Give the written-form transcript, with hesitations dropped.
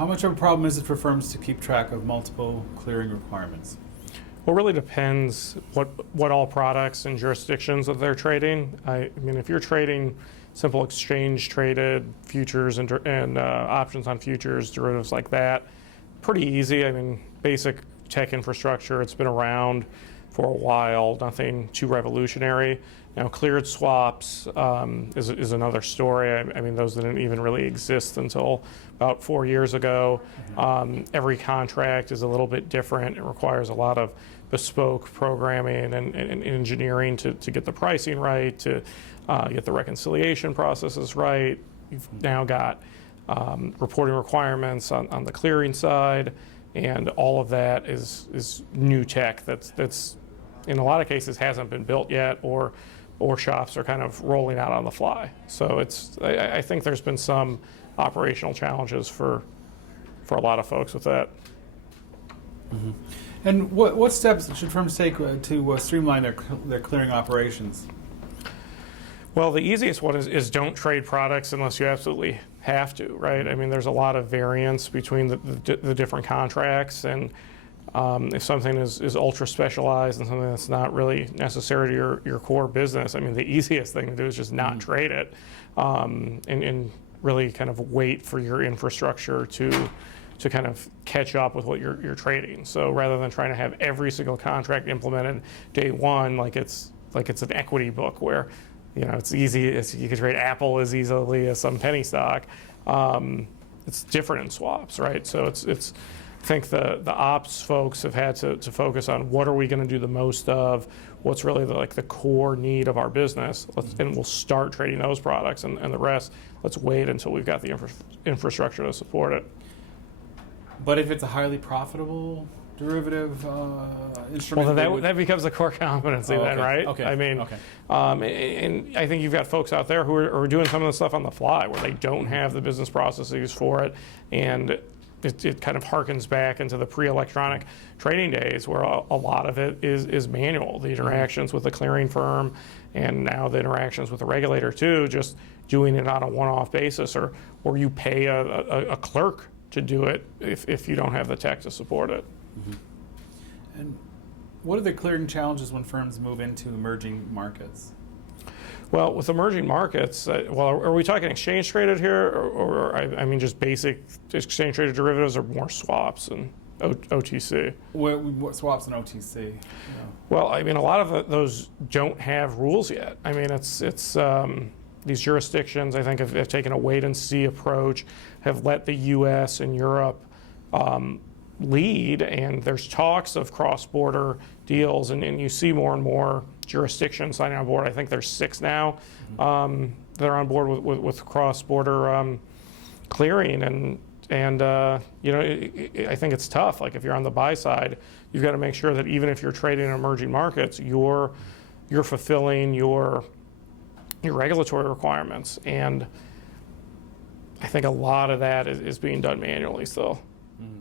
How much of a problem is it for firms to keep track of multiple clearing requirements? Well, it really depends what all products and jurisdictions that they're trading. I mean, if you're trading simple exchange traded futures and options on futures, derivatives like that, pretty easy. I mean, basic tech infrastructure, it's been around for a while, nothing too revolutionary. Now, cleared swaps is another story. I mean, those didn't even really exist until about 4 years ago. Every contract is a little bit different. It requires a lot of bespoke programming and engineering to get the pricing right, to get the reconciliation processes right. You've now got reporting requirements on the clearing side, and all of that is new tech that's in a lot of cases hasn't been built yet, or shops are kind of rolling out on the fly. So I think there's been some operational challenges for a lot of folks with that. Mm-hmm. And what steps should firms take to streamline their clearing operations? Well, the easiest one is don't trade products unless you absolutely have to, right? I mean, there's a lot of variance between the different contracts, and if something is ultra specialized and something that's not really necessary to your core business, I mean, the easiest thing to do is just not trade it, and really kind of wait for your infrastructure to kind of catch up with what you're trading. So rather than trying to have every single contract implemented day one, like it's an equity book where, you know, it's easy, you can trade Apple as easily as some penny stock. It's different in swaps, right? So it's I think the ops folks have had to focus on what are we going to do the most of, what's really the core need of our business, and we'll start trading those products, and the rest, let's wait until we've got the infrastructure to support it. But if it's a highly profitable derivative instrument, well, that becomes a core competency then, right? Okay. I mean, and I think you've got folks out there who are doing some of the stuff on the fly where they don't have the business processes for it, and it kind of harkens back into the pre-electronic trading days where a lot of it is manual, the interactions with the clearing firm, and now the interactions with the regulator too, just doing it on a one-off basis, or you pay a clerk to do it if you don't have the tech to support it. Mm-hmm. And what are the clearing challenges when firms move into emerging markets? Well, with emerging markets, are we talking exchange traded here, or I mean just basic exchange traded derivatives, or more swaps and OTC? What swaps and OTC? Yeah. Well, I mean, a lot of those don't have rules yet. I mean, it's these jurisdictions, I think, have taken a wait and see approach, have let the U.S. and Europe lead, and there's talks of cross-border deals, and you see more and more jurisdictions signing on board. I think there's 6 now that are on board with cross-border clearing, and you know, I think it's tough. Like if you're on the buy side, you've got to make sure that even if you're trading in emerging markets, you're fulfilling your regulatory requirements, and I think a lot of that is being done manually still. Mm.